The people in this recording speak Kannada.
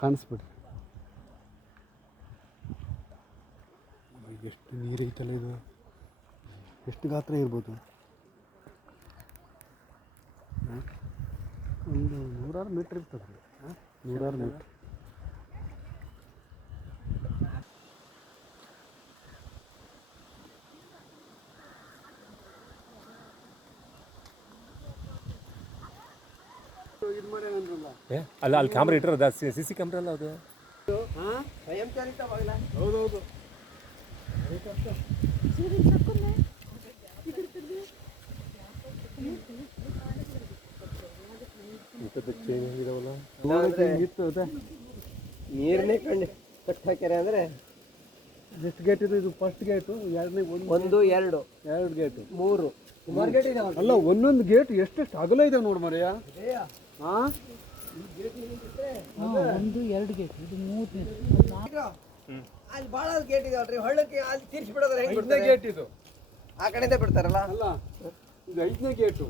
ಕಾಣಿಸ್ಬಿಡ್ರಿ ಎಷ್ಟು ನೀರು ಐತಲ್ಲ ಇದು? ಎಷ್ಟು ಗಾತ್ರ ಇರ್ಬೋದು? ಒಂದು ನೂರಾರು ಮೀಟ್ರ್ ಇರ್ತದೆ? ನೂರಾರು ಮೀಟ್ರ್. ಏ ಅಲ್ಲ ಅಲ್ಲಿ ಕ್ಯಾಮ್ರಾ ಇಟ್ಟಿರೋದ ಸಿ ಸಿ ಕ್ಯಾಮ್ರಾ ಅಲ್ಲ ಅದು. ಹೌದೌದು. ಚೈನ್ ಇದಾವಲ್ಲ ನೋಡಕ್ಕೆ ಹಿಂಗಿತ್ತು ಅದೇ. ನೀರನ್ನೇ ಕಣ್ಣು ಕಟ್ ಹಾಕ್ಯಾರ ಅಂದ್ರೆ ಎಷ್ಟು ಗೇಟ್ ಇದು ಇದು ಫಸ್ಟ್ ಗೇಟು ಎರಡನೇ ಒಂದು ಒಂದು ಎರಡು. ಎರಡು ಗೇಟು ಮೂರು. ಸುಮಾರು ಗೇಟ್ ಇದೆ ಅಲ್ಲ ಒಂದೊಂದು ಗೇಟ್ ಎಷ್ಟೆಷ್ಟು ಅಗಲ ಇದೆ ನೋಡಿ ಮರೆಯ? ಒಂದು ಎರಡು ಗೇಟ್ ಇದು ಮೂರನೇ ಅಲ್ಲಿ ಭಾಳ ಗೇಟ್ ಇದಾವಲ್ರಿ ಹೊಳ್ಳಕ್ಕೆ ಅಲ್ಲಿ ತಿರ್ಸಿ ಬಿಡೋದ್ರೆ ಹೆಂಗ್ ಬಿಡ್ತಾರೆ? ಗೇಟ್ ಇದು. ಆ ಕಡೆಯಿಂದ ಬಿಡ್ತಾರಲ್ಲ? ಅಲ್ಲ ಇದು ಐದನೇ ಗೇಟು